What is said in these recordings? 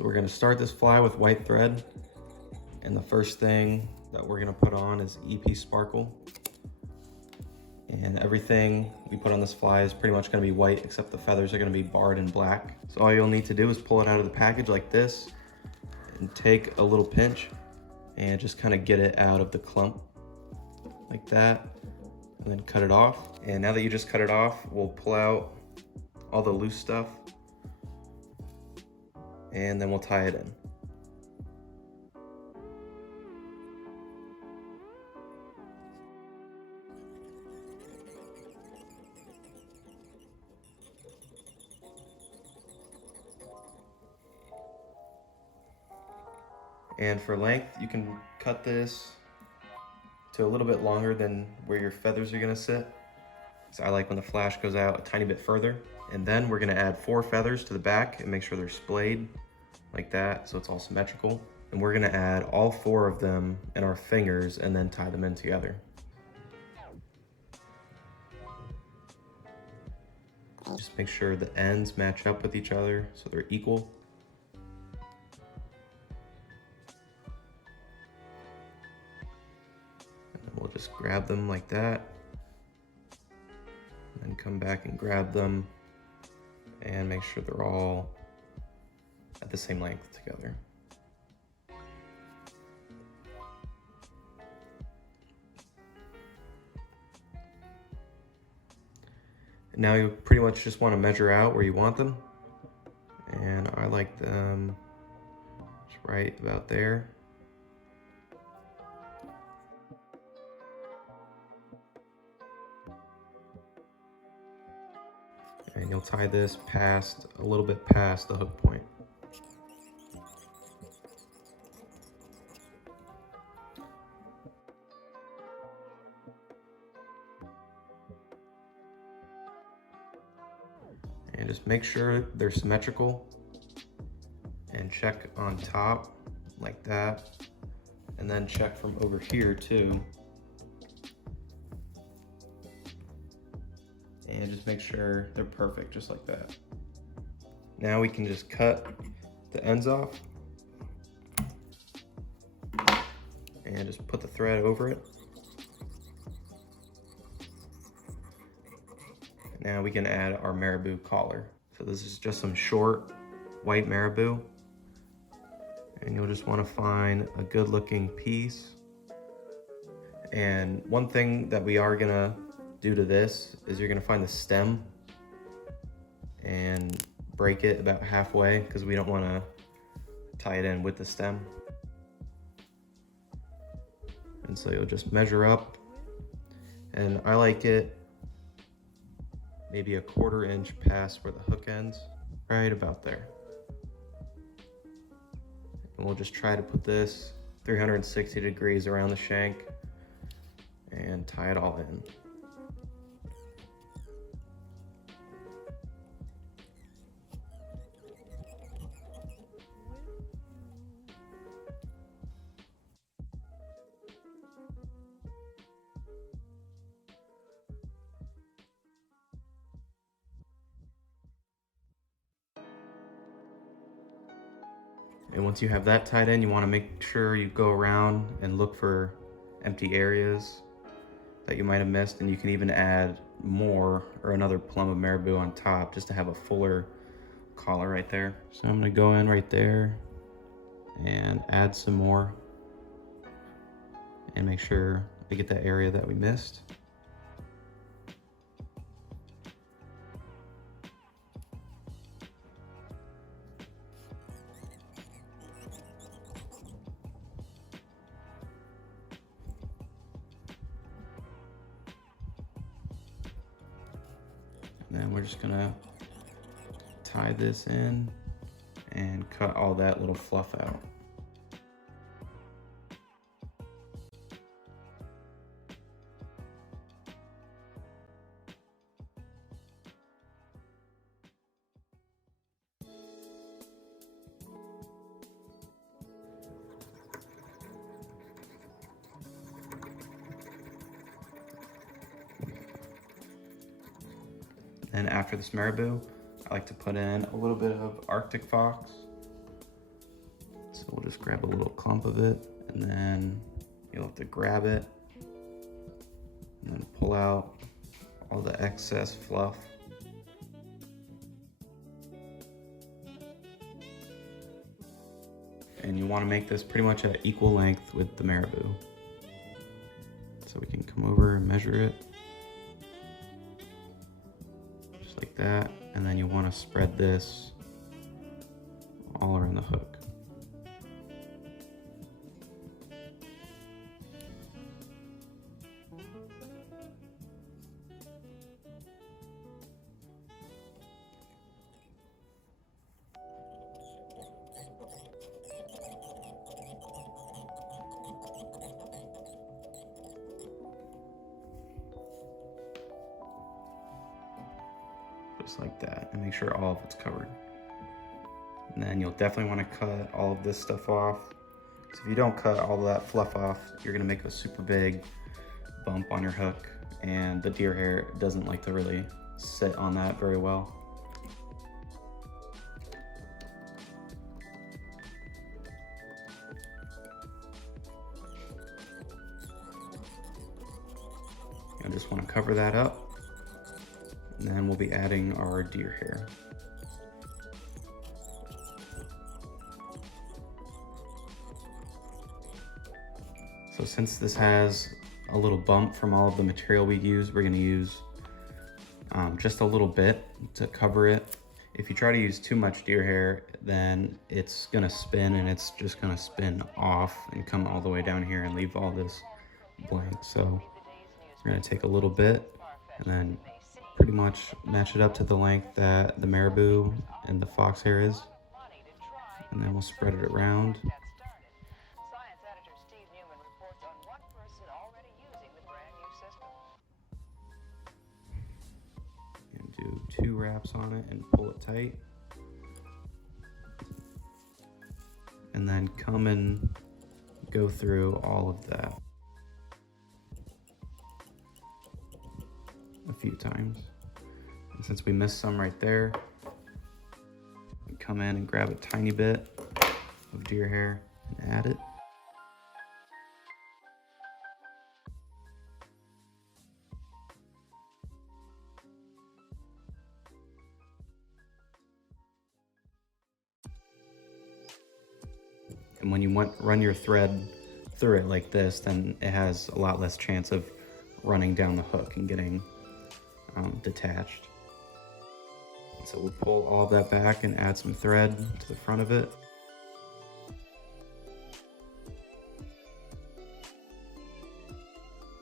So we're gonna start this fly with white thread. And the first thing that we're gonna put on is EP Sparkle. And everything we put on this fly is pretty much gonna be white, except the feathers are gonna be barred in black. So all you'll need to do is pull it out of the package like this and take a little pinch and just kind of get it out of the clump like that, and then cut it off. And now that you just cut it off, we'll pull out all the loose stuff and then we'll tie it in. And for length, you can cut this to a little bit longer than where your feathers are gonna sit. So I like when the flash goes out a tiny bit further. And then we're gonna add 4 feathers to the back and make sure they're splayed like that, so it's all symmetrical. And we're gonna add all 4 of them in our fingers and then tie them in together. Just make sure the ends match up with each other so they're equal. We'll just grab them like that, and then come back and grab them and make sure they're all at the same length together. And now you pretty much just want to measure out where you want them, and I like them just right about there. And you'll tie this a little bit past the hook point. And just make sure they're symmetrical and check on top like that. And then check from over here too. And just make sure they're perfect, just like that. Now we can just cut the ends off and just put the thread over it. Now we can add our Marabou collar. So this is just some short white Marabou. And you'll just want to find a good looking piece. And one thing that we are gonna do to this is you're gonna find the stem and break it about halfway, because we don't want to tie it in with the stem. And so you'll just measure up, and I like it maybe a 1/4 inch past where the hook ends, right about there. And we'll just try to put this 360 degrees around the shank and tie it all in. And once you have that tied in, you want to make sure you go around and look for empty areas that you might have missed, and you can even add more or another plum of Marabou on top just to have a fuller collar right there. So I'm going to go in right there and add some more and make sure I get that area that we missed. Then we're just gonna tie this in and cut all that little fluff out. And after this Marabou, I like to put in a little bit of Arctic Fox So we'll just grab a little clump of it, and then you'll have to grab it and then pull out all the excess fluff. And you want to make this pretty much at equal length with the Marabou. So we can come over and measure it. Just like that. And then you want to spread this all around the hook. Just like that, and make sure all of it's covered. And then you'll definitely want to cut all of this stuff off. So if you don't cut all of that fluff off, you're gonna make a super big bump on your hook, and the deer hair doesn't like to really sit on that very well. I just want to cover that up. And then we'll be adding our deer hair. So since this has a little bump from all of the material we use, we're going to use just a little bit to cover it. If you try to use too much deer hair, then it's going to spin, and it's just going to spin off and come all the way down here and leave all this blank. So we're going to take a little bit and then pretty much match it up to the length that the Marabou and the fox hair is. And then we'll spread it around. And do 2 wraps on it and pull it tight. And then come and go through all of that a few times. And since we missed some right there, we come in and grab a tiny bit of deer hair and add it. And when you run your thread through it like this, then it has a lot less chance of running down the hook and getting detached. So we'll pull all of that back and add some thread to the front of it.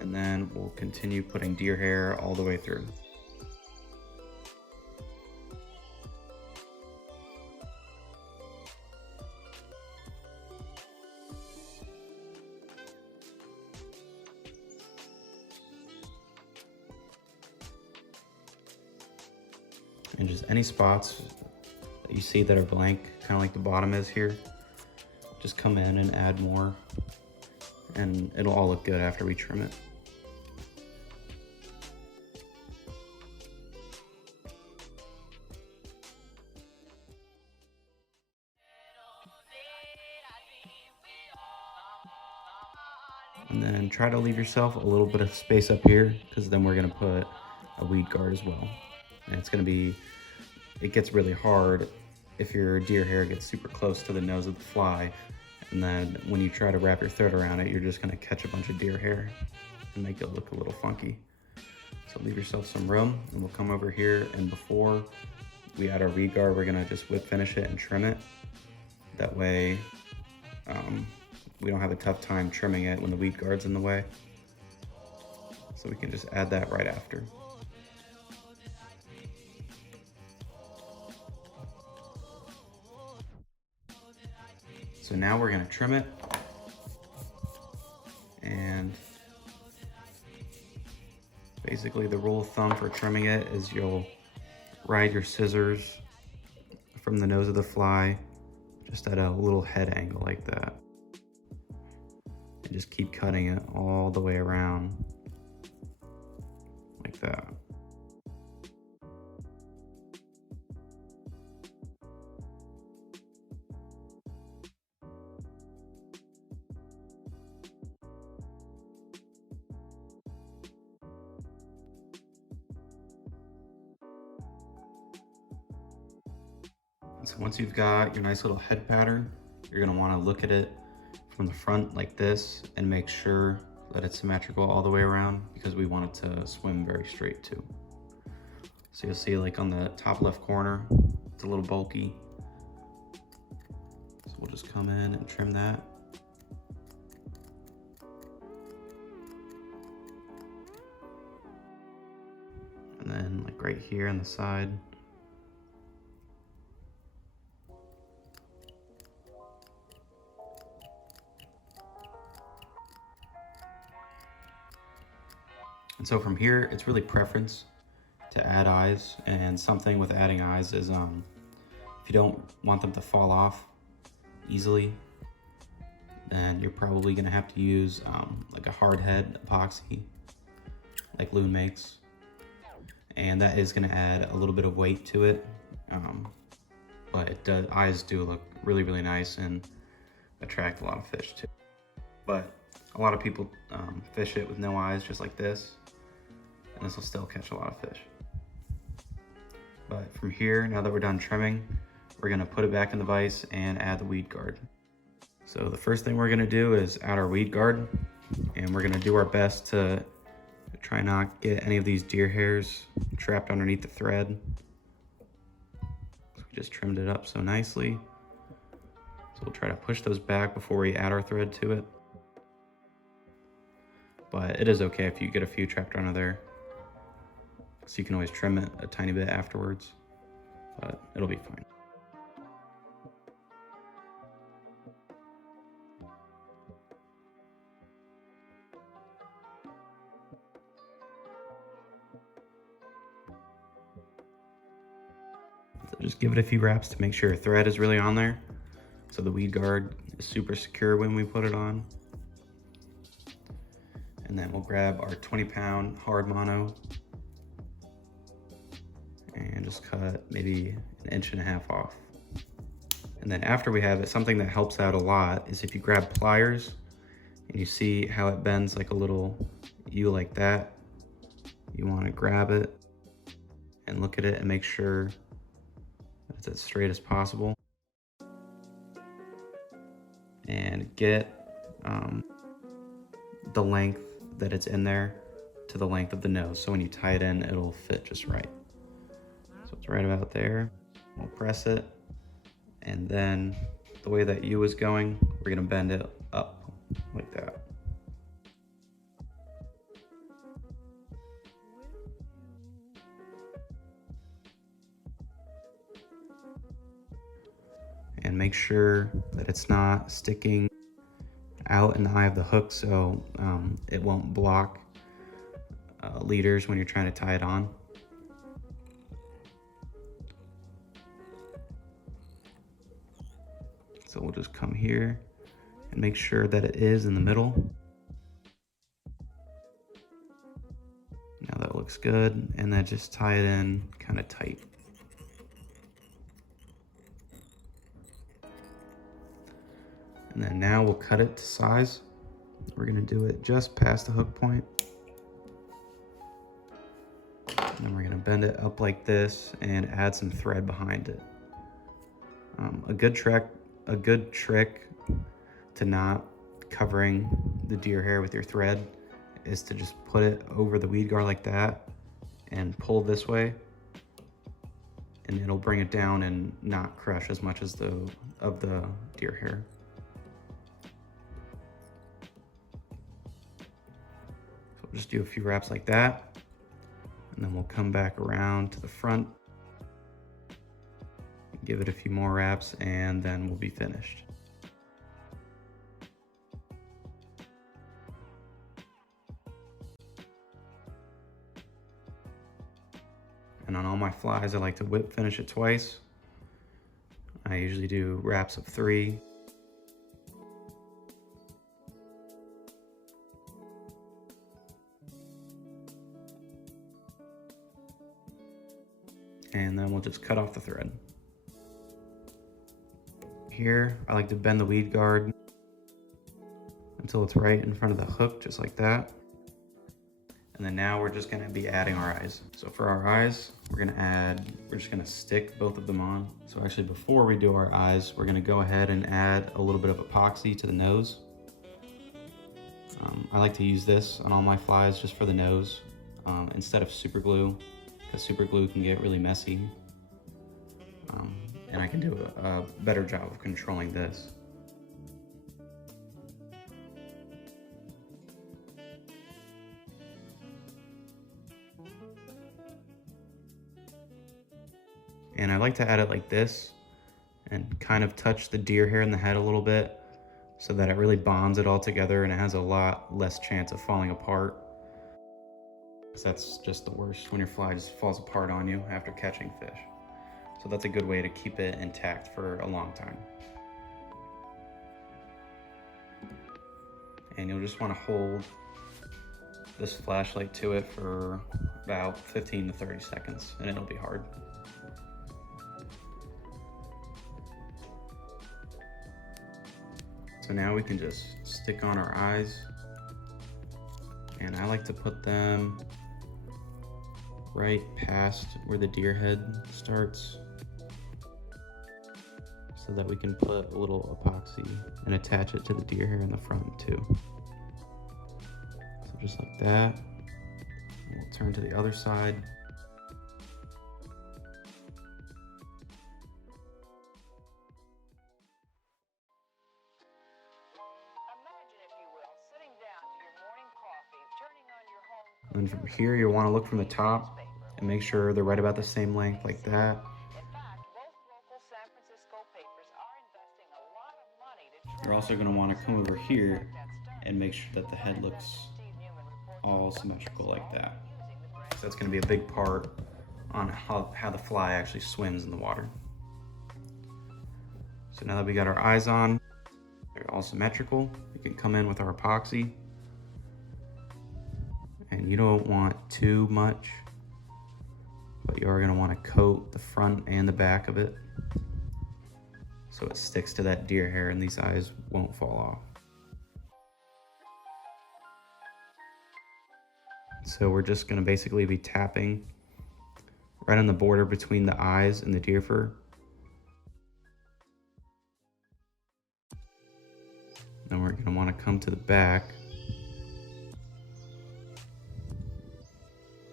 And then we'll continue putting deer hair all the way through. And just any spots that you see that are blank, kind of like the bottom is here, just come in and add more, and it'll all look good after we trim it. And then try to leave yourself a little bit of space up here, because then we're gonna put a weed guard as well. And it's gonna be, it gets really hard if your deer hair gets super close to the nose of the fly, and then when you try to wrap your thread around it, you're just gonna catch a bunch of deer hair and make it look a little funky. So leave yourself some room, and we'll come over here, and before we add our weed guard, we're gonna just whip finish it and trim it. That way, we don't have a tough time trimming it when the weed guard's in the way. So we can just add that right after. So now we're gonna trim it, and basically the rule of thumb for trimming it is you'll ride your scissors from the nose of the fly just at a little head angle like that, and just keep cutting it all the way around like that. So once you've got your nice little head pattern, you're gonna wanna look at it from the front like this and make sure that it's symmetrical all the way around, because we want it to swim very straight too. So you'll see like on the top left corner, it's a little bulky. So we'll just come in and trim that. And then like right here on the side. And so from here, it's really preference to add eyes, and something with adding eyes is if you don't want them to fall off easily, then you're probably gonna have to use like a hard head epoxy like Loon makes, and that is gonna add a little bit of weight to it, but eyes do look really, really nice and attract a lot of fish too. But a lot of people fish it with no eyes, just like this, and this will still catch a lot of fish. But from here, now that we're done trimming, we're gonna put it back in the vise and add the weed guard. So the first thing we're gonna do is add our weed guard, and we're gonna do our best to try not get any of these deer hairs trapped underneath the thread. So we just trimmed it up so nicely. So we'll try to push those back before we add our thread to it. But it is okay if you get a few trapped under there. So you can always trim it a tiny bit afterwards, but it'll be fine. So just give it a few wraps to make sure your thread is really on there, so the weed guard is super secure when we put it on. And then we'll grab our 20-pound hard mono and just cut maybe 1.5 inches off. And then after we have it, something that helps out a lot is if you grab pliers and you see how it bends like a little U like that, you want to grab it and look at it and make sure that it's as straight as possible. And get the length that it's in there to the length of the nose, so when you tie it in, it'll fit just right. So it's right about there. We'll press it, and then the way that U is going, we're gonna bend it up like that. And make sure that it's not sticking out in the eye of the hook, so it won't block leaders when you're trying to tie it on. So we'll just come here and make sure that it is in the middle. Now that looks good, and then just tie it in kind of tight. And then now we'll cut it to size. We're gonna do it just past the hook point. And then we're gonna bend it up like this and add some thread behind it. A good trick to not covering the deer hair with your thread is to just put it over the weed guard like that and pull this way, and it'll bring it down and not crush as much as of the deer hair. So we'll just do a few wraps like that, and then we'll come back around to the front, give it a few more wraps, and then we'll be finished. And on all my flies, I like to whip finish it twice. I usually do wraps of 3. And then we'll just cut off the thread. Here, I like to bend the weed guard until it's right in front of the hook, just like that. And then now we're just gonna be adding our eyes. So for our eyes, we're just gonna stick both of them on. So actually before we do our eyes, we're gonna go ahead and add a little bit of epoxy to the nose. I like to use this on all my flies just for the nose instead of super glue, because super glue can get really messy. And I can do a better job of controlling this. And I like to add it like this and kind of touch the deer hair in the head a little bit so that it really bonds it all together and it has a lot less chance of falling apart. Because that's just the worst, when your fly just falls apart on you after catching fish. So that's a good way to keep it intact for a long time. And you'll just want to hold this flashlight to it for about 15 to 30 seconds and it'll be hard. So now we can just stick on our eyes, and I like to put them right past where the deer head starts so that we can put a little epoxy and attach it to the deer hair in the front too. So just like that. We'll turn to the other side. And from here, you'll want to look from the top and make sure they're right about the same length like that. You're also going to want to come over here and make sure that the head looks all symmetrical like that. So that's going to be a big part on how the fly actually swims in the water. So now that we got our eyes on, they're all symmetrical, we can come in with our epoxy. And you don't want too much, but you are going to want to coat the front and the back of it so it sticks to that deer hair and these eyes won't fall off. So we're just going to basically be tapping right on the border between the eyes and the deer fur. Then we're going to want to come to the back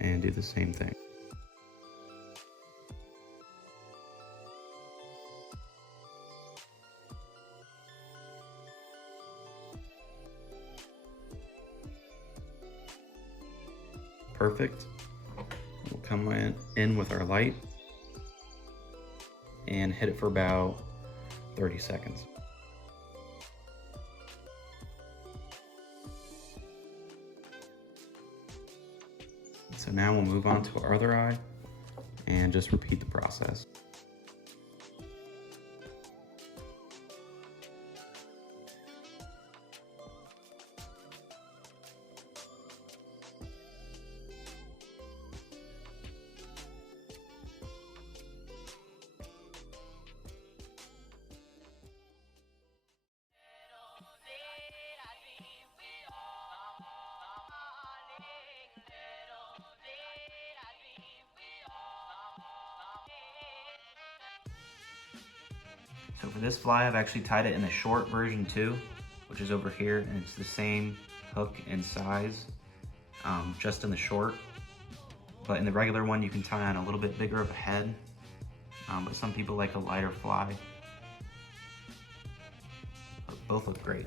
and do the same thing. Perfect. We'll come in with our light and hit it for about 30 seconds. So now we'll move on to our other eye and just repeat the process. So for this fly, I've actually tied it in the short version too, which is over here, and it's the same hook and size, just in the short. But in the regular one, you can tie on a little bit bigger of a head, but some people like a lighter fly. Both look great.